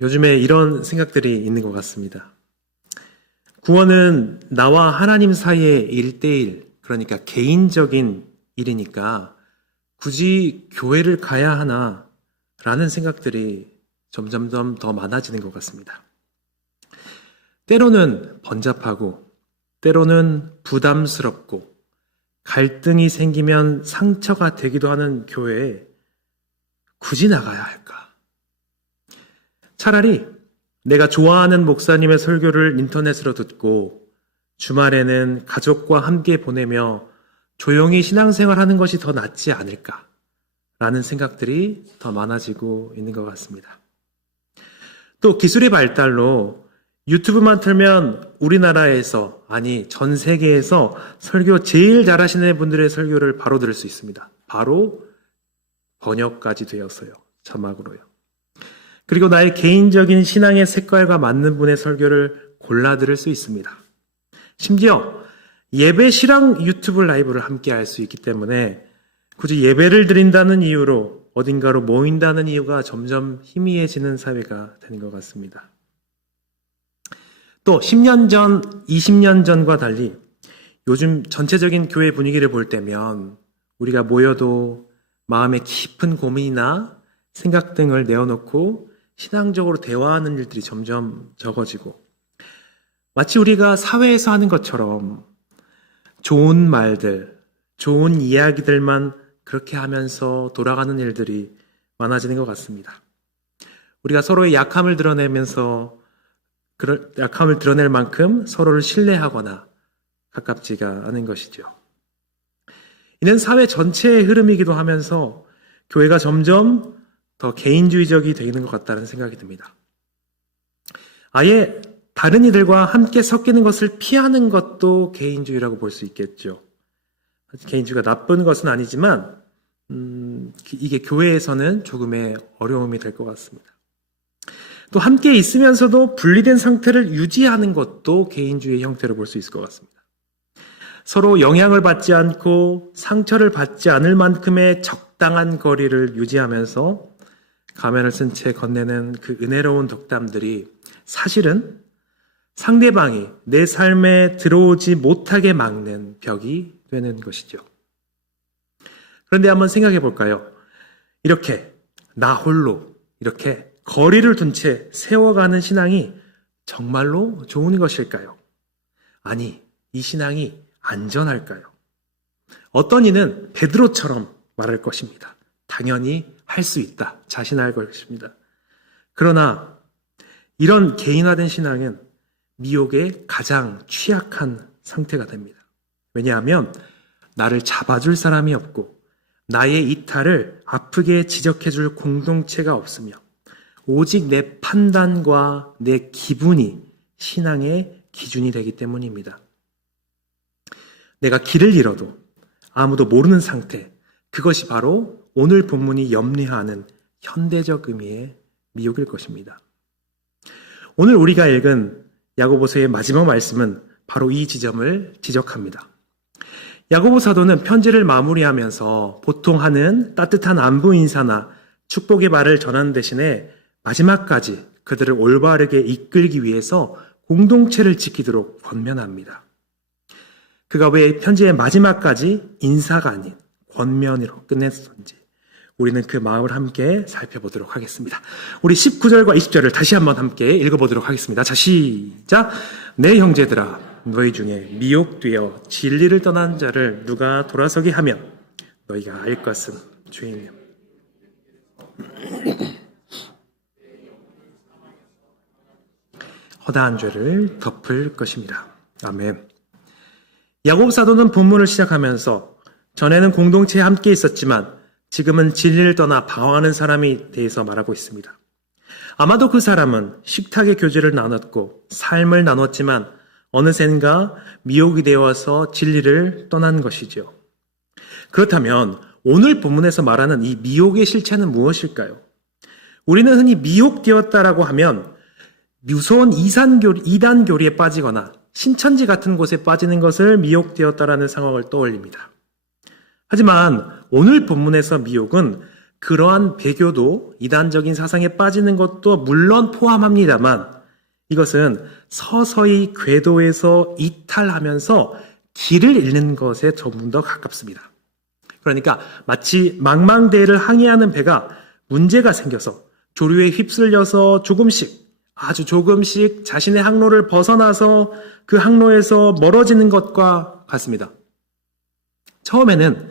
요즘에 이런 생각들이 있는 것 같습니다. 구원은 나와 하나님 사이의 1대1, 그러니까 개인적인 일이니까 굳이 교회를 가야 하나 라는 생각들이 점점점 더 많아지는 것 같습니다. 때로는 번잡하고 때로는 부담스럽고 갈등이 생기면 상처가 되기도 하는 교회에 굳이 나가야 할까? 차라리 내가 좋아하는 목사님의 설교를 인터넷으로 듣고 주말에는 가족과 함께 보내며 조용히 신앙생활하는 것이 더 낫지 않을까? 라는 생각들이 더 많아지고 있는 것 같습니다. 또 기술의 발달로 유튜브만 틀면 우리나라에서, 아니 전 세계에서 설교 제일 잘하시는 분들의 설교를 바로 들을 수 있습니다. 바로 번역까지 되었어요. 자막으로요. 그리고 나의 개인적인 신앙의 색깔과 맞는 분의 설교를 골라 들을 수 있습니다. 심지어 예배 실황 유튜브 라이브를 함께 할 수 있기 때문에 굳이 예배를 드린다는 이유로 어딘가로 모인다는 이유가 점점 희미해지는 사회가 되는 것 같습니다. 또 10년 전, 20년 전과 달리 요즘 전체적인 교회 분위기를 볼 때면 우리가 모여도 마음의 깊은 고민이나 생각 등을 내어놓고 신앙적으로 대화하는 일들이 점점 적어지고 마치 우리가 사회에서 하는 것처럼 좋은 말들, 좋은 이야기들만 그렇게 하면서 돌아가는 일들이 많아지는 것 같습니다. 우리가 서로의 약함을 드러내면서 약함을 드러낼 만큼 서로를 신뢰하거나 가깝지가 않은 것이죠. 이는 사회 전체의 흐름이기도 하면서 교회가 점점 더 개인주의적이 되는 것 같다는 생각이 듭니다. 아예 다른 이들과 함께 섞이는 것을 피하는 것도 개인주의라고 볼 수 있겠죠. 개인주의가 나쁜 것은 아니지만 이게 교회에서는 조금의 어려움이 될 것 같습니다. 또 함께 있으면서도 분리된 상태를 유지하는 것도 개인주의의 형태로 볼 수 있을 것 같습니다. 서로 영향을 받지 않고 상처를 받지 않을 만큼의 적당한 거리를 유지하면서 가면을 쓴 채 건네는 그 은혜로운 덕담들이 사실은 상대방이 내 삶에 들어오지 못하게 막는 벽이 되는 것이죠. 그런데 한번 생각해 볼까요? 이렇게 나 홀로 이렇게 거리를 둔 채 세워가는 신앙이 정말로 좋은 것일까요? 아니, 이 신앙이 안전할까요? 어떤 이는 베드로처럼 말할 것입니다. 당연히 할 수 있다. 자신할 것입니다. 그러나 이런 개인화된 신앙은 미혹에 가장 취약한 상태가 됩니다. 왜냐하면 나를 잡아줄 사람이 없고 나의 이탈을 아프게 지적해줄 공동체가 없으며 오직 내 판단과 내 기분이 신앙의 기준이 되기 때문입니다. 내가 길을 잃어도 아무도 모르는 상태, 그것이 바로 오늘 본문이 염려하는 현대적 의미의 미혹일 것입니다. 오늘 우리가 읽은 야고보서의 마지막 말씀은 바로 이 지점을 지적합니다. 야고보 사도는 편지를 마무리하면서 보통 하는 따뜻한 안부 인사나 축복의 말을 전하는 대신에 마지막까지 그들을 올바르게 이끌기 위해서 공동체를 지키도록 권면합니다. 그가 왜 편지의 마지막까지 인사가 아닌 권면으로 끝냈었는지 우리는 그 마음을 함께 살펴보도록 하겠습니다. 우리 19절과 20절을 다시 한번 함께 읽어보도록 하겠습니다. 자, 시작! 내 형제들아, 너희 중에 미혹되어 진리를 떠난 자를 누가 돌아서게 하며 너희가 알 것은 주이며 허다한 죄를 덮을 것입니다. 아멘. 야고보 사도는 본문을 시작하면서 전에는 공동체에 함께 있었지만 지금은 진리를 떠나 방황하는 사람에 대해서 말하고 있습니다. 아마도 그 사람은 식탁의 교제를 나눴고 삶을 나눴지만 어느샌가 미혹이 되어서 진리를 떠난 것이죠. 그렇다면 오늘 본문에서 말하는 이 미혹의 실체는 무엇일까요? 우리는 흔히 미혹되었다라고 하면 무서운 이단 교리에 빠지거나 신천지 같은 곳에 빠지는 것을 미혹되었다라는 상황을 떠올립니다. 하지만 오늘 본문에서 미혹은 그러한 배교도 이단적인 사상에 빠지는 것도 물론 포함합니다만 이것은 서서히 궤도에서 이탈하면서 길을 잃는 것에 조금 더 가깝습니다. 그러니까 마치 망망대해를 항해하는 배가 문제가 생겨서 조류에 휩쓸려서 아주 조금씩 자신의 항로를 벗어나서 그 항로에서 멀어지는 것과 같습니다. 처음에는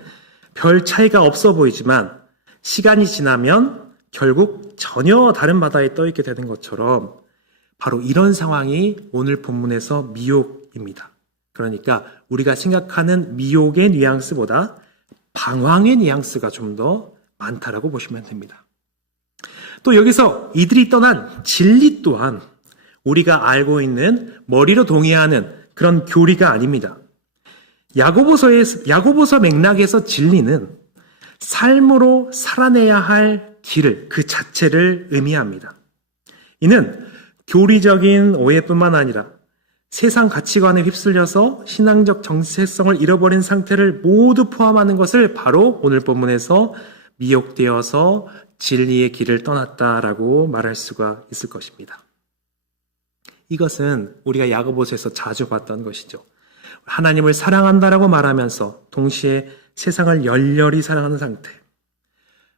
별 차이가 없어 보이지만 시간이 지나면 결국 전혀 다른 바다에 떠 있게 되는 것처럼 바로 이런 상황이 오늘 본문에서 미혹입니다. 그러니까 우리가 생각하는 미혹의 뉘앙스보다 방황의 뉘앙스가 좀 더 많다라고 보시면 됩니다. 또 여기서 이들이 떠난 진리 또한 우리가 알고 있는 머리로 동의하는 그런 교리가 아닙니다. 야고보서 맥락에서 진리는 삶으로 살아내야 할 길을 그 자체를 의미합니다. 이는 교리적인 오해뿐만 아니라 세상 가치관에 휩쓸려서 신앙적 정체성을 잃어버린 상태를 모두 포함하는 것을 바로 오늘 본문에서 미혹되어서 진리의 길을 떠났다라고 말할 수가 있을 것입니다. 이것은 우리가 야고보서에서 자주 봤던 것이죠. 하나님을 사랑한다라고 말하면서 동시에 세상을 열렬히 사랑하는 상태.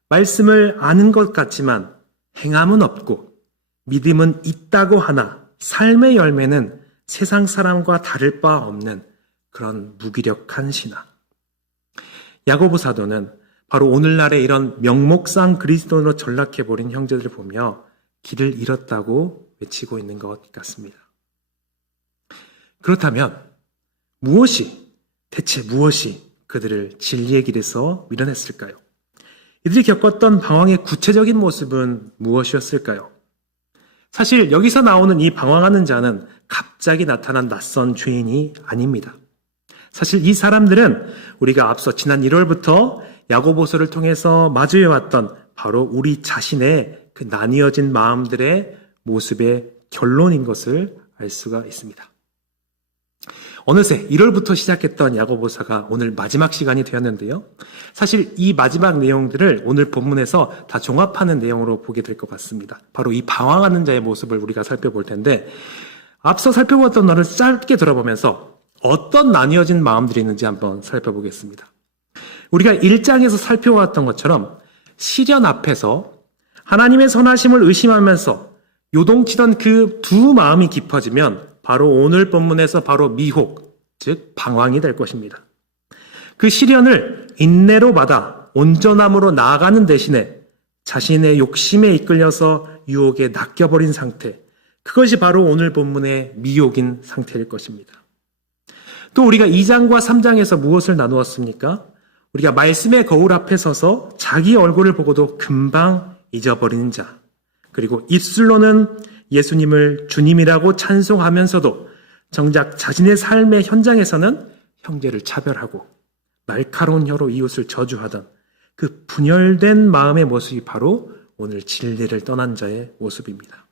말씀을 아는 것 같지만 행함은 없고 믿음은 있다고 하나 삶의 열매는 세상 사람과 다를 바 없는 그런 무기력한 신앙. 야고보 사도는 바로 오늘날의 이런 명목상 그리스도인으로 전락해버린 형제들을 보며 길을 잃었다고 외치고 있는 것 같습니다. 그렇다면 대체 무엇이 그들을 진리의 길에서 밀어냈을까요? 이들이 겪었던 방황의 구체적인 모습은 무엇이었을까요? 사실 여기서 나오는 이 방황하는 자는 갑자기 나타난 낯선 죄인이 아닙니다. 사실 이 사람들은 우리가 앞서 지난 1월부터 야고보서를 통해서 마주해왔던 바로 우리 자신의 그 나뉘어진 마음들의 모습의 결론인 것을 알 수가 있습니다. 어느새 1월부터 시작했던 야고보서가 오늘 마지막 시간이 되었는데요. 사실 이 마지막 내용들을 오늘 본문에서 다 종합하는 내용으로 보게 될 것 같습니다. 바로 이 방황하는 자의 모습을 우리가 살펴볼 텐데 앞서 살펴봤던 날을 짧게 돌아보면서 어떤 나뉘어진 마음들이 있는지 한번 살펴보겠습니다. 우리가 1장에서 살펴왔던 것처럼 시련 앞에서 하나님의 선하심을 의심하면서 요동치던 그 두 마음이 깊어지면 바로 오늘 본문에서 바로 미혹, 즉 방황이 될 것입니다. 그 시련을 인내로 받아 온전함으로 나아가는 대신에 자신의 욕심에 이끌려서 유혹에 낚여버린 상태, 그것이 바로 오늘 본문의 미혹인 상태일 것입니다. 또 우리가 2장과 3장에서 무엇을 나누었습니까? 우리가 말씀의 거울 앞에 서서 자기 얼굴을 보고도 금방 잊어버리는 자, 그리고 입술로는 예수님을 주님이라고 찬송하면서도 정작 자신의 삶의 현장에서는 형제를 차별하고 날카로운 혀로 이웃을 저주하던 그 분열된 마음의 모습이 바로 오늘 진리를 떠난 자의 모습입니다.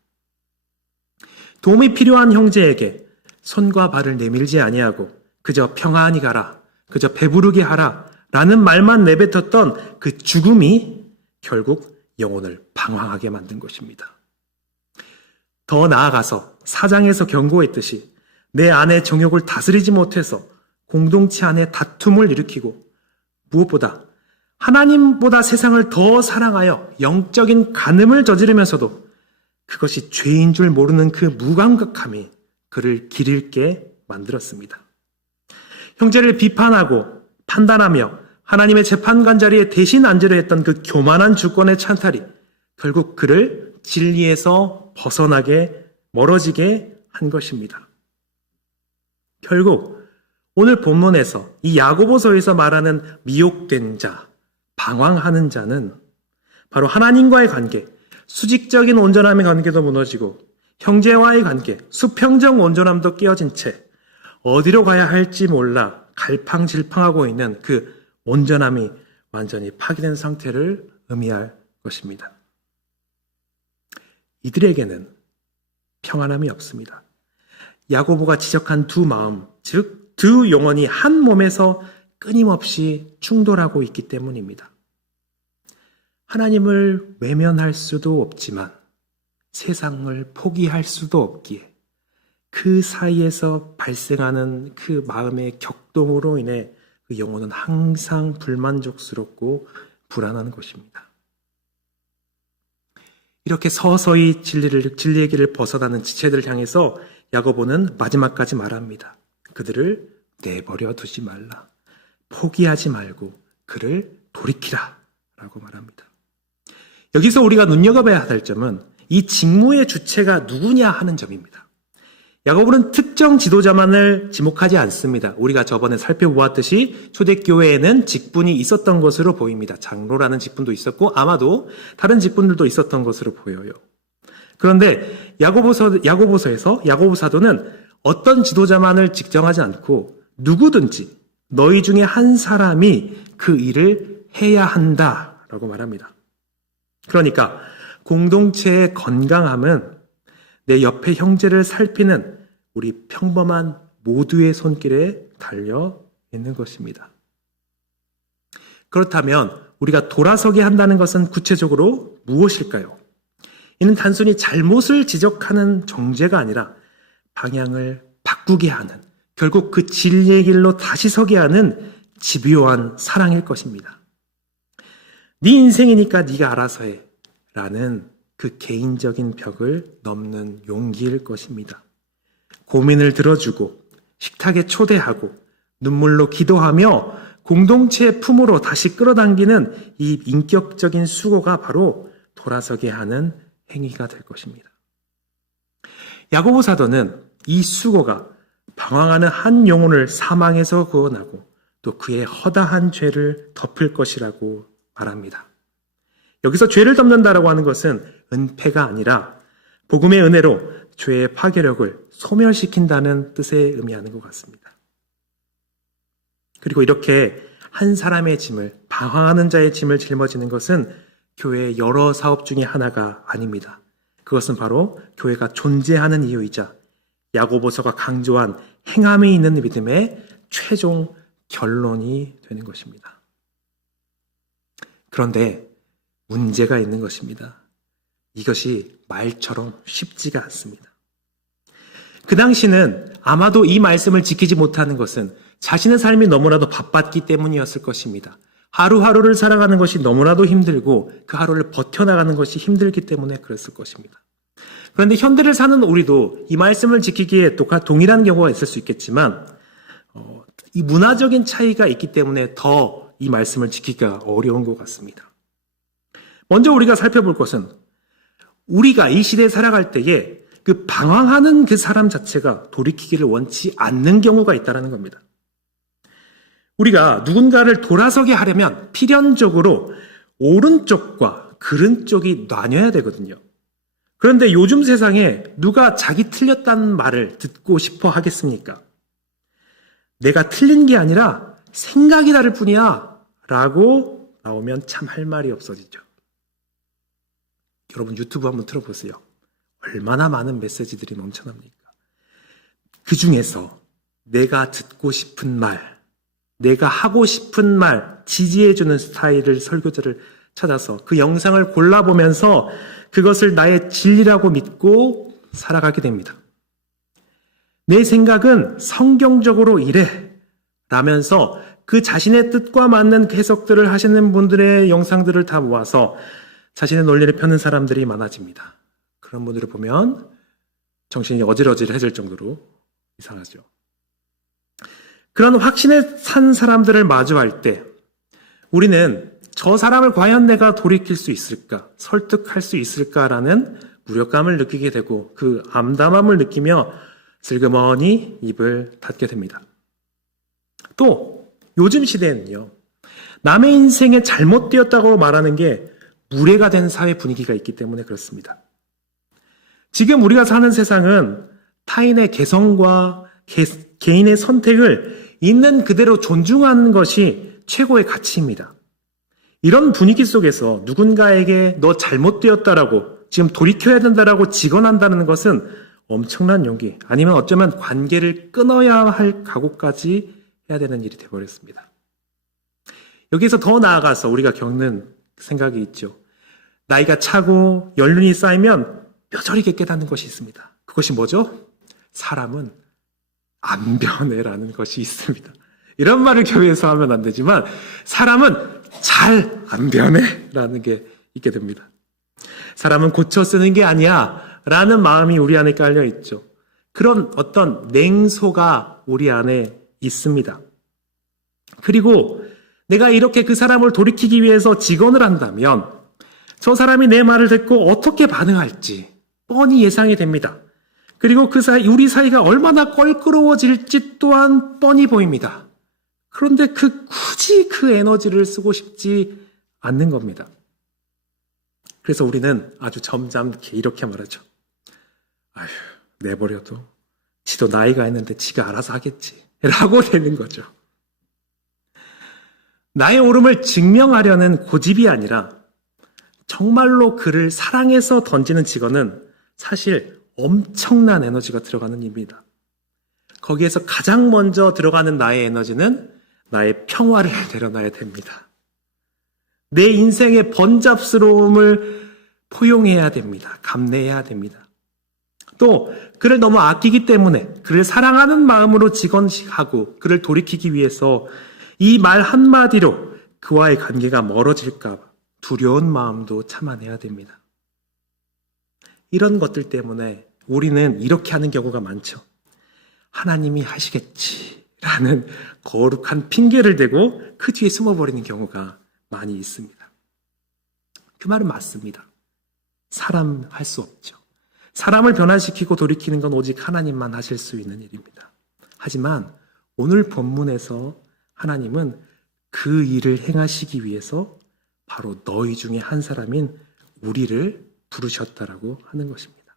도움이 필요한 형제에게 손과 발을 내밀지 아니하고 그저 평안히 가라, 그저 배부르게 하라 라는 말만 내뱉었던 그 죽음이 결국 영혼을 방황하게 만든 것입니다. 더 나아가서 4장에서 경고했듯이 내 안의 정욕을 다스리지 못해서 공동체 안에 다툼을 일으키고 무엇보다 하나님보다 세상을 더 사랑하여 영적인 간음을 저지르면서도 그것이 죄인 줄 모르는 그 무감각함이 그를 길 잃게 만들었습니다. 형제를 비판하고 판단하며 하나님의 재판관 자리에 대신 앉으려 했던 그 교만한 주권의 찬탈이 결국 그를 진리에서 벗어나게 멀어지게 한 것입니다. 결국 오늘 본문에서 이 야고보서에서 말하는 미혹된 자, 방황하는 자는 바로 하나님과의 관계, 수직적인 온전함의 관계도 무너지고 형제와의 관계, 수평적 온전함도 깨어진 채 어디로 가야 할지 몰라 갈팡질팡하고 있는 그 온전함이 완전히 파괴된 상태를 의미할 것입니다. 이들에게는 평안함이 없습니다. 야고보가 지적한 두 마음, 즉 두 영혼이 한 몸에서 끊임없이 충돌하고 있기 때문입니다. 하나님을 외면할 수도 없지만 세상을 포기할 수도 없기에 그 사이에서 발생하는 그 마음의 격동으로 인해 그 영혼은 항상 불만족스럽고 불안한 것입니다. 이렇게 서서히 진리의 길을 벗어나는 지체들을 향해서 야고보는 마지막까지 말합니다. 그들을 내버려 두지 말라. 포기하지 말고 그를 돌이키라 라고 말합니다. 여기서 우리가 눈여겨봐야 할 점은 이 직무의 주체가 누구냐 하는 점입니다. 야고보는 특정 지도자만을 지목하지 않습니다. 우리가 저번에 살펴보았듯이 초대교회에는 직분이 있었던 것으로 보입니다. 장로라는 직분도 있었고 아마도 다른 직분들도 있었던 것으로 보여요. 그런데 야고보서에서 야고보 사도는 어떤 지도자만을 직정하지 않고 누구든지 너희 중에 한 사람이 그 일을 해야 한다라고 말합니다. 그러니까 공동체의 건강함은 내 옆에 형제를 살피는 우리 평범한 모두의 손길에 달려 있는 것입니다. 그렇다면 우리가 돌아서게 한다는 것은 구체적으로 무엇일까요? 이는 단순히 잘못을 지적하는 정죄가 아니라 방향을 바꾸게 하는, 결국 그 진리의 길로 다시 서게 하는 집요한 사랑일 것입니다. 네 인생이니까 네가 알아서 해 라는 그 개인적인 벽을 넘는 용기일 것입니다. 고민을 들어주고 식탁에 초대하고 눈물로 기도하며 공동체의 품으로 다시 끌어당기는 이 인격적인 수고가 바로 돌아서게 하는 행위가 될 것입니다. 야고보 사도는 이 수고가 방황하는 한 영혼을 사망에서 구원하고 또 그의 허다한 죄를 덮을 것이라고 말합니다. 여기서 죄를 덮는다라고 하는 것은 은폐가 아니라 복음의 은혜로 죄의 파괴력을 소멸시킨다는 뜻에 의미하는 것 같습니다. 그리고 이렇게 한 사람의 짐을, 방황하는 자의 짐을 짊어지는 것은 교회의 여러 사업 중에 하나가 아닙니다. 그것은 바로 교회가 존재하는 이유이자 야고보서가 강조한 행함에 있는 믿음의 최종 결론이 되는 것입니다. 그런데 문제가 있는 것입니다. 이것이 말처럼 쉽지가 않습니다. 그 당시는 아마도 이 말씀을 지키지 못하는 것은 자신의 삶이 너무나도 바빴기 때문이었을 것입니다. 하루하루를 살아가는 것이 너무나도 힘들고 그 하루를 버텨나가는 것이 힘들기 때문에 그랬을 것입니다. 그런데 현대를 사는 우리도 이 말씀을 지키기에 동일한 경우가 있을 수 있겠지만 이 문화적인 차이가 있기 때문에 더 이 말씀을 지키기가 어려운 것 같습니다. 먼저 우리가 살펴볼 것은 우리가 이 시대에 살아갈 때에 그 방황하는 그 사람 자체가 돌이키기를 원치 않는 경우가 있다는 겁니다. 우리가 누군가를 돌아서게 하려면 필연적으로 오른쪽과 그른쪽이 나뉘어야 되거든요. 그런데 요즘 세상에 누가 자기 틀렸다는 말을 듣고 싶어 하겠습니까? 내가 틀린 게 아니라 생각이 다를 뿐이야 라고 나오면 참 할 말이 없어지죠. 여러분 유튜브 한번 틀어보세요. 얼마나 많은 메시지들이 넘쳐납니까? 그 중에서 내가 듣고 싶은 말, 내가 하고 싶은 말, 지지해주는 스타일을 설교자를 찾아서 그 영상을 골라보면서 그것을 나의 진리라고 믿고 살아가게 됩니다. 내 생각은 성경적으로 이래 라면서 그 자신의 뜻과 맞는 해석들을 하시는 분들의 영상들을 다 모아서 자신의 논리를 펴는 사람들이 많아집니다. 그런 분들을 보면 정신이 어질어질해질 정도로 이상하죠. 그런 확신에 산 사람들을 마주할 때 우리는 저 사람을 과연 내가 돌이킬 수 있을까, 설득할 수 있을까라는 무력감을 느끼게 되고 그 암담함을 느끼며 슬그머니 입을 닫게 됩니다. 또 요즘 시대에는요, 남의 인생에 잘못되었다고 말하는 게 무례가 된 사회 분위기가 있기 때문에 그렇습니다. 지금 우리가 사는 세상은 타인의 개성과 개인의 선택을 있는 그대로 존중하는 것이 최고의 가치입니다. 이런 분위기 속에서 누군가에게 너 잘못되었다라고 지금 돌이켜야 된다라고 직언한다는 것은 엄청난 용기, 아니면 어쩌면 관계를 끊어야 할 각오까지 해야 되는 일이 되어버렸습니다. 여기서 더 나아가서 우리가 겪는 생각이 있죠. 나이가 차고 연륜이 쌓이면 뼈저리게 깨닫는 것이 있습니다. 그것이 뭐죠? 사람은 안 변해라는 것이 있습니다. 이런 말을 교회에서 하면 안 되지만 사람은 잘 안 변해라는 게 있게 됩니다. 사람은 고쳐 쓰는 게 아니야 라는 마음이 우리 안에 깔려 있죠. 그런 어떤 냉소가 우리 안에 있습니다. 그리고 내가 이렇게 그 사람을 돌이키기 위해서 직언을 한다면 저 사람이 내 말을 듣고 어떻게 반응할지 뻔히 예상이 됩니다. 그리고 우리 사이가 얼마나 껄끄러워질지 또한 뻔히 보입니다. 그런데 굳이 그 에너지를 쓰고 싶지 않는 겁니다. 그래서 우리는 아주 점잖게 이렇게 말하죠. 아휴, 내버려도 지도 나이가 있는데 지가 알아서 하겠지 라고 되는 거죠. 나의 옳음을 증명하려는 고집이 아니라 정말로 그를 사랑해서 던지는 직언은 사실 엄청난 에너지가 들어가는 일입니다. 거기에서 가장 먼저 들어가는 나의 에너지는 나의 평화를 내려놔야 됩니다. 내 인생의 번잡스러움을 포용해야 됩니다. 감내해야 됩니다. 또 그를 너무 아끼기 때문에 그를 사랑하는 마음으로 직언하고 그를 돌이키기 위해서 이 말 한마디로 그와의 관계가 멀어질까 봐 두려운 마음도 참아내야 됩니다. 이런 것들 때문에 우리는 이렇게 하는 경우가 많죠. 하나님이 하시겠지라는 거룩한 핑계를 대고 그 뒤에 숨어버리는 경우가 많이 있습니다. 그 말은 맞습니다. 사람 할 수 없죠. 사람을 변화시키고 돌이키는 건 오직 하나님만 하실 수 있는 일입니다. 하지만 오늘 본문에서 하나님은 그 일을 행하시기 위해서 바로 너희 중에 한 사람인 우리를 부르셨다라고 하는 것입니다.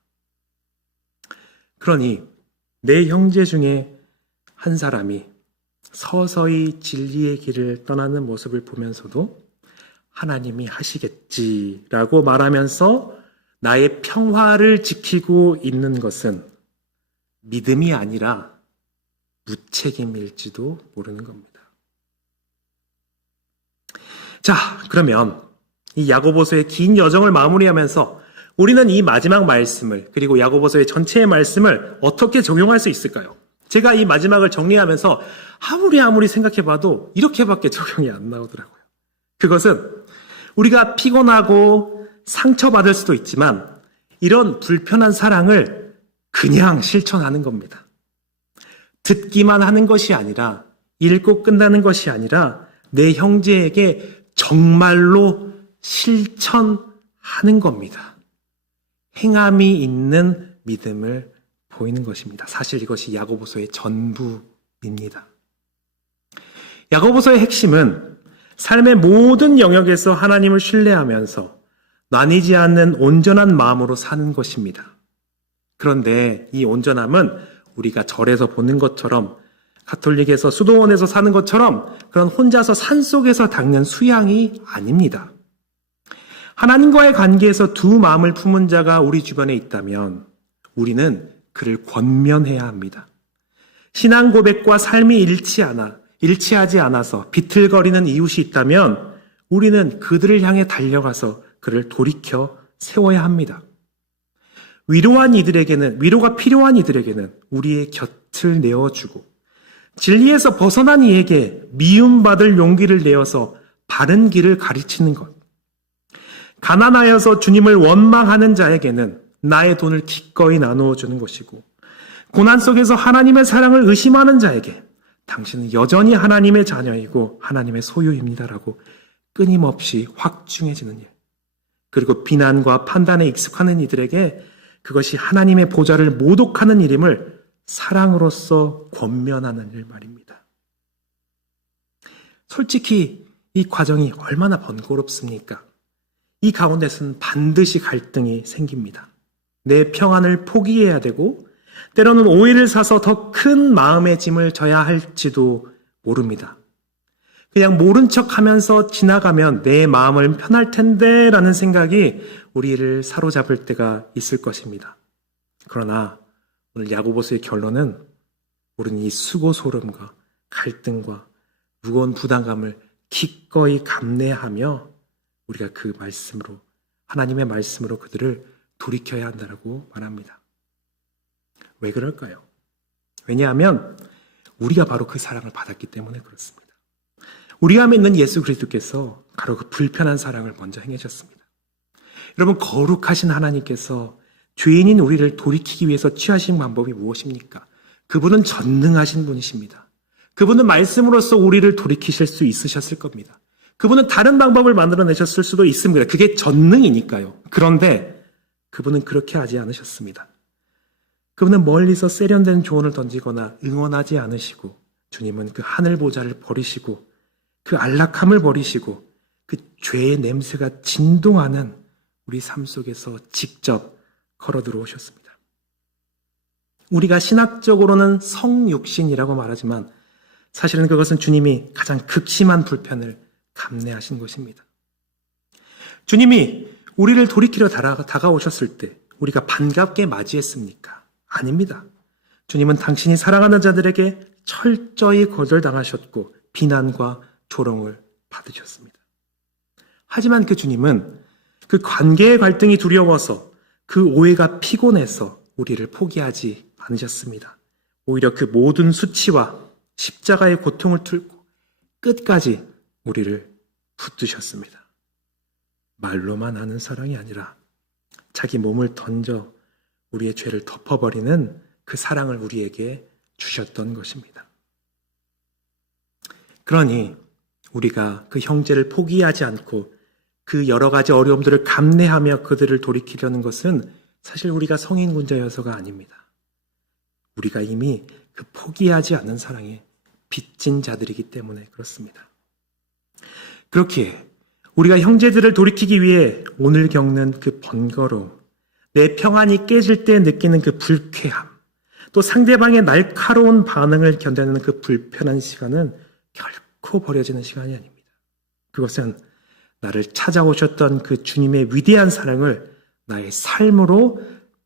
그러니 내 형제 중에 한 사람이 서서히 진리의 길을 떠나는 모습을 보면서도 하나님이 하시겠지라고 말하면서 나의 평화를 지키고 있는 것은 믿음이 아니라 무책임일지도 모르는 겁니다. 자, 그러면 이 야고보서의 긴 여정을 마무리하면서 우리는 이 마지막 말씀을 그리고 야고보서의 전체의 말씀을 어떻게 적용할 수 있을까요? 제가 이 마지막을 정리하면서 아무리 생각해봐도 이렇게밖에 적용이 안 나오더라고요. 그것은 우리가 피곤하고 상처받을 수도 있지만 이런 불편한 사랑을 그냥 실천하는 겁니다. 듣기만 하는 것이 아니라 읽고 끝나는 것이 아니라 내 형제에게 정말로 실천하는 겁니다. 행함이 있는 믿음을 보이는 것입니다. 사실 이것이 야고보서의 전부입니다. 야고보서의 핵심은 삶의 모든 영역에서 하나님을 신뢰하면서 나뉘지 않는 온전한 마음으로 사는 것입니다. 그런데 이 온전함은 우리가 절에서 보는 것처럼 가톨릭에서 수도원에서 사는 것처럼 그런 혼자서 산속에서 닦는 수양이 아닙니다. 하나님과의 관계에서 두 마음을 품은 자가 우리 주변에 있다면 우리는 그를 권면해야 합니다. 신앙 고백과 삶이 일치하지 않아서 비틀거리는 이웃이 있다면 우리는 그들을 향해 달려가서 그를 돌이켜 세워야 합니다. 위로가 필요한 이들에게는 우리의 곁을 내어주고 진리에서 벗어난 이에게 미움받을 용기를 내어서 바른 길을 가르치는 것. 가난하여서 주님을 원망하는 자에게는 나의 돈을 기꺼이 나누어 주는 것이고 고난 속에서 하나님의 사랑을 의심하는 자에게 당신은 여전히 하나님의 자녀이고 하나님의 소유입니다라고 끊임없이 확증해지는 일. 그리고 비난과 판단에 익숙하는 이들에게 그것이 하나님의 보좌를 모독하는 일임을 사랑으로서 권면하는 일 말입니다. 솔직히 이 과정이 얼마나 번거롭습니까? 이 가운데서는 반드시 갈등이 생깁니다. 내 평안을 포기해야 되고 때로는 오해를 사서 더 큰 마음의 짐을 져야 할지도 모릅니다. 그냥 모른 척하면서 지나가면 내 마음은 편할 텐데 라는 생각이 우리를 사로잡을 때가 있을 것입니다. 그러나 오늘 야고보서의 결론은 우리는 이 수고소름과 갈등과 무거운 부담감을 기꺼이 감내하며 우리가 그 말씀으로 하나님의 말씀으로 그들을 돌이켜야 한다고 말합니다. 왜 그럴까요? 왜냐하면 우리가 바로 그 사랑을 받았기 때문에 그렇습니다. 우리가 믿는 예수 그리스도께서 바로 그 불편한 사랑을 먼저 행하셨습니다. 여러분, 거룩하신 하나님께서 죄인인 우리를 돌이키기 위해서 취하신 방법이 무엇입니까? 그분은 전능하신 분이십니다. 그분은 말씀으로써 우리를 돌이키실 수 있으셨을 겁니다. 그분은 다른 방법을 만들어내셨을 수도 있습니다. 그게 전능이니까요. 그런데 그분은 그렇게 하지 않으셨습니다. 그분은 멀리서 세련된 조언을 던지거나 응원하지 않으시고, 주님은 그 하늘 보좌를 버리시고 그 안락함을 버리시고 그 죄의 냄새가 진동하는 우리 삶 속에서 직접 걸어 들어오셨습니다. 우리가 신학적으로는 성육신이라고 말하지만 사실은 그것은 주님이 가장 극심한 불편을 감내하신 것입니다. 주님이 우리를 돌이키려 다가오셨을 때 우리가 반갑게 맞이했습니까? 아닙니다. 주님은 당신이 사랑하는 자들에게 철저히 거절당하셨고 비난과 조롱을 받으셨습니다. 하지만 그 주님은 그 관계의 갈등이 두려워서, 그 오해가 피곤해서 우리를 포기하지 않으셨습니다. 오히려 그 모든 수치와 십자가의 고통을 뚫고 끝까지 우리를 붙드셨습니다. 말로만 하는 사랑이 아니라 자기 몸을 던져 우리의 죄를 덮어버리는 그 사랑을 우리에게 주셨던 것입니다. 그러니 우리가 그 형제를 포기하지 않고 그 여러 가지 어려움들을 감내하며 그들을 돌이키려는 것은 사실 우리가 성인군자여서가 아닙니다. 우리가 이미 그 포기하지 않는 사랑에 빚진 자들이기 때문에 그렇습니다. 그렇기에 우리가 형제들을 돌이키기 위해 오늘 겪는 그 번거로움, 내 평안이 깨질 때 느끼는 그 불쾌함, 또 상대방의 날카로운 반응을 견뎌내는 그 불편한 시간은 결코 버려지는 시간이 아닙니다. 그것은 나를 찾아오셨던 그 주님의 위대한 사랑을 나의 삶으로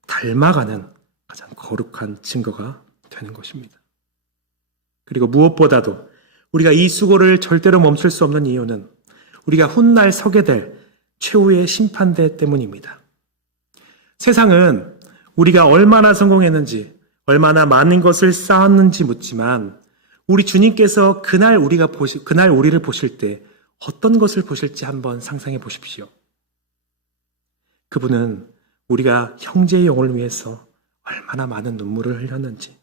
닮아가는 가장 거룩한 증거가 되는 것입니다. 그리고 무엇보다도 우리가 이 수고를 절대로 멈출 수 없는 이유는 우리가 훗날 서게 될 최후의 심판대 때문입니다. 세상은 우리가 얼마나 성공했는지, 얼마나 많은 것을 쌓았는지 묻지만 우리 주님께서 그날 우리를 보실 때 어떤 것을 보실지 한번 상상해 보십시오. 그분은 우리가 형제의 영혼을 위해서 얼마나 많은 눈물을 흘렸는지,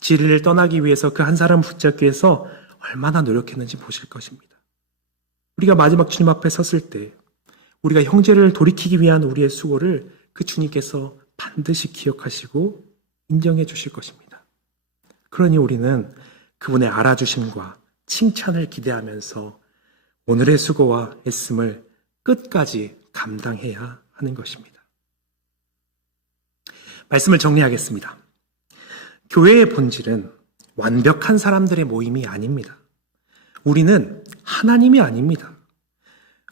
진리를 떠나기 위해서 그 한 사람을 붙잡기 위해서 얼마나 노력했는지 보실 것입니다. 우리가 마지막 주님 앞에 섰을 때 우리가 형제를 돌이키기 위한 우리의 수고를 그 주님께서 반드시 기억하시고 인정해 주실 것입니다. 그러니 우리는 그분의 알아주심과 칭찬을 기대하면서 오늘의 수고와 애씀을 끝까지 감당해야 하는 것입니다. 말씀을 정리하겠습니다. 교회의 본질은 완벽한 사람들의 모임이 아닙니다. 우리는 하나님이 아닙니다.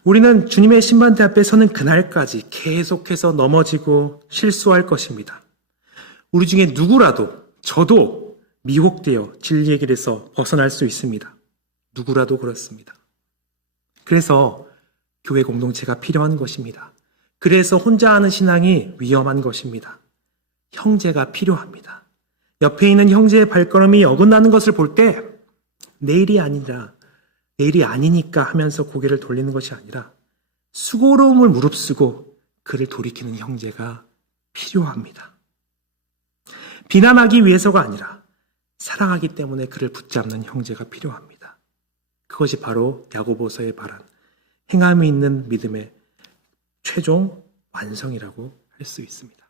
우리는 주님의 심판대 앞에 서는 그날까지 계속해서 넘어지고 실수할 것입니다. 우리 중에 누구라도, 저도 미혹되어 진리의 길에서 벗어날 수 있습니다. 누구라도 그렇습니다. 그래서 교회 공동체가 필요한 것입니다. 그래서 혼자 하는 신앙이 위험한 것입니다. 형제가 필요합니다. 옆에 있는 형제의 발걸음이 어긋나는 것을 볼 때 내일이 아니니까 하면서 고개를 돌리는 것이 아니라 수고로움을 무릅쓰고 그를 돌이키는 형제가 필요합니다. 비난하기 위해서가 아니라 사랑하기 때문에 그를 붙잡는 형제가 필요합니다. 그것이 바로 야고보서에 말한 행함이 있는 믿음의 최종 완성이라고 할 수 있습니다.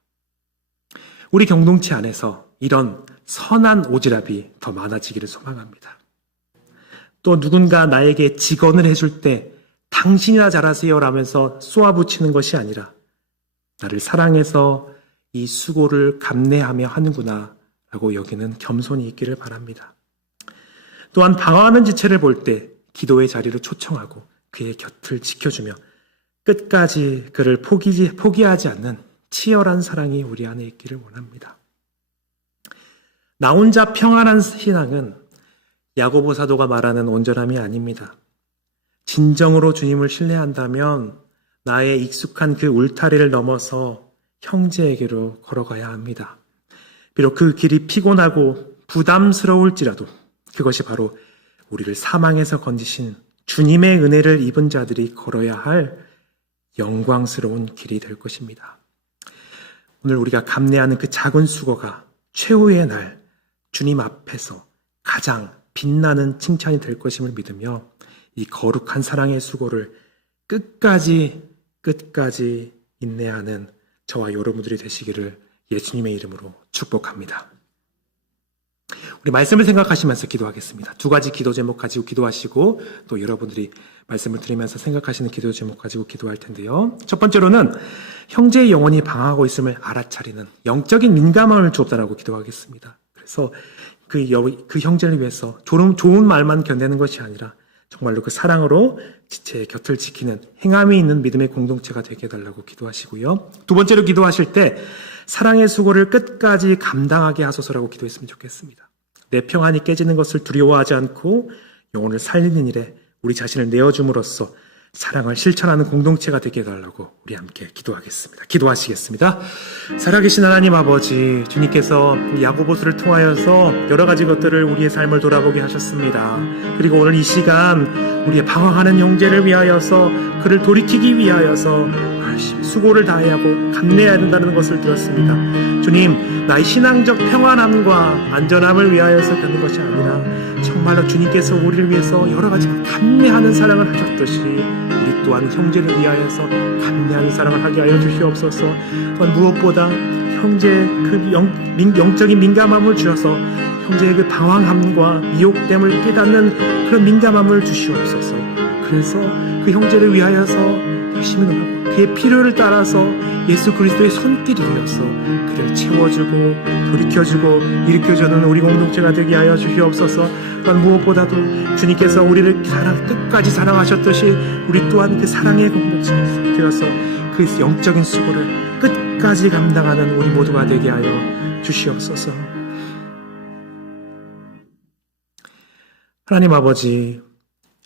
우리 공동체 안에서 이런 선한 오지랖이 더 많아지기를 소망합니다. 또 누군가 나에게 직언을 해줄 때 당신이나 잘하세요 라면서 쏘아붙이는 것이 아니라 나를 사랑해서 이 수고를 감내하며 하는구나 라고 여기는 겸손이 있기를 바랍니다. 또한 방황하는 지체를 볼 때 기도의 자리로 초청하고 그의 곁을 지켜주며 끝까지 그를 포기하지 않는 치열한 사랑이 우리 안에 있기를 원합니다. 나 혼자 평안한 신앙은 야고보 사도가 말하는 온전함이 아닙니다. 진정으로 주님을 신뢰한다면 나의 익숙한 그 울타리를 넘어서 형제에게로 걸어가야 합니다. 비록 그 길이 피곤하고 부담스러울지라도 그것이 바로 우리를 사망에서 건지신 주님의 은혜를 입은 자들이 걸어야 할 영광스러운 길이 될 것입니다. 오늘 우리가 감내하는 그 작은 수고가 최후의 날 주님 앞에서 가장 빛나는 칭찬이 될 것임을 믿으며 이 거룩한 사랑의 수고를 끝까지 인내하는 저와 여러분들이 되시기를 예수님의 이름으로 축복합니다. 우리 말씀을 생각하시면서 기도하겠습니다. 두 가지 기도 제목 가지고 기도하시고 또 여러분들이 말씀을 들으면서 생각하시는 기도 제목 가지고 기도할 텐데요. 첫 번째로는 형제의 영혼이 방황하고 있음을 알아차리는 영적인 민감함을 주옵다라고 기도하겠습니다. 그래서 그 형제를 위해서 좋은 말만 견내는 것이 아니라 정말로 그 사랑으로 제 곁을 지키는 행함이 있는 믿음의 공동체가 되게 해달라고 기도하시고요. 두 번째로 기도하실 때 사랑의 수고를 끝까지 감당하게 하소서라고 기도했으면 좋겠습니다. 내 평안이 깨지는 것을 두려워하지 않고 영혼을 살리는 일에 우리 자신을 내어줌으로써 사랑을 실천하는 공동체가 되게 해달라고 우리 함께 기도하겠습니다. 기도하시겠습니다. 살아계신 하나님 아버지, 주님께서 야고보서를 통하여서 여러 가지 것들을 우리의 삶을 돌아보게 하셨습니다. 그리고 오늘 이 시간 우리의 방황하는 형제를 위하여서 그를 돌이키기 위하여서 수고를 다해야 하고 감내해야 된다는 것을 들었습니다. 주님, 나의 신앙적 평안함과 안전함을 위하여서 겪는 것이 아니라 정말로 주님께서 우리를 위해서 여러 가지 감내하는 사랑을 하셨듯이 우리 또한 형제를 위하여서 감내하는 사랑을 하게 하여 주시옵소서. 또한 무엇보다 형제의 그 영적인 민감함을 주셔서 형제의 그 방황함과 미혹됨을 깨닫는 그런 민감함을 주시옵소서. 그래서 그 형제를 위하여서 열심히 노력하고 그의 필요를 따라서 예수 그리스도의 손길이 되어서 그를 채워주고 돌이켜주고 일으켜주는 우리 공동체가 되게 하여 주시옵소서. 또한 무엇보다도 주님께서 우리를 끝까지 사랑하셨듯이 우리 또한 그 사랑의 공동체가 되어서 그 영적인 수고를 끝까지 감당하는 우리 모두가 되게 하여 주시옵소서. 하나님 아버지,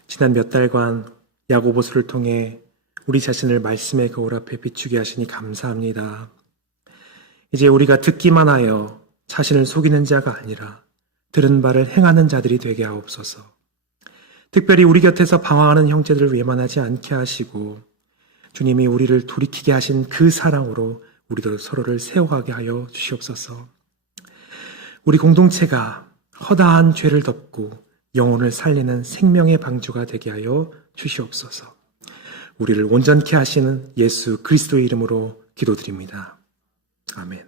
지난 몇 달간 야고보서를 통해 우리 자신을 말씀의 거울 앞에 비추게 하시니 감사합니다. 이제 우리가 듣기만 하여 자신을 속이는 자가 아니라 들은 바를 행하는 자들이 되게 하옵소서. 특별히 우리 곁에서 방황하는 형제들을 외면하지 않게 하시고 주님이 우리를 돌이키게 하신 그 사랑으로 우리도 서로를 세워가게 하여 주시옵소서. 우리 공동체가 허다한 죄를 덮고 영혼을 살리는 생명의 방주가 되게 하여 주시옵소서. 우리를 온전케 하시는 예수 그리스도의 이름으로 기도드립니다. 아멘.